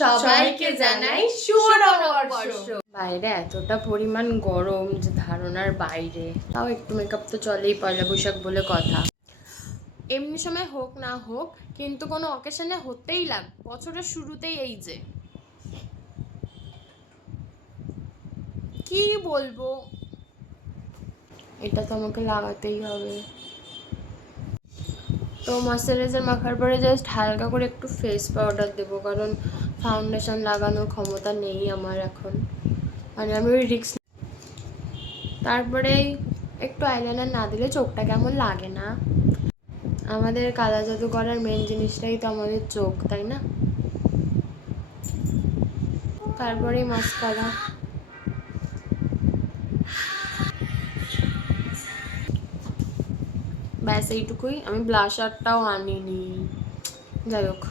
সবাইকে জানাই শুভ নববর্ষ। বাইরে এতটা পরিমাণ গরম যে ধারণার বাইরে, তাও একটু মেকআপ তো চলেই, পয়লা বৈশাখ বলে কথা। এমনি সময় হোক না হোক, কিন্তু কোনো অকেশনে হতেই লাগবে, বছরের শুরুতেই এই যে কি বলবো, এটা তো আমাকে লাগাতেই হবে। তো ময়শ্চারাইজার মাখার পরে জাস্ট হালকা করে একটু ফেস পাউডার দেবো, কারণ ফাউন্ডেশন লাগানোর ক্ষমতা নেই আমার এখন, মানে আমি ওই রিক্স। তারপরে একটু আইলাইনার না দিলে চোখটা কেমন লাগে না? আমাদের কালা জাদু করার মেন জিনিসটাই তো আমাদের চোখ, তাই না? তারপরেই মাস্কারা। ব্যাস এইটুকুই। আমি ব্লাশারটাও আনিনি, যাই হোক।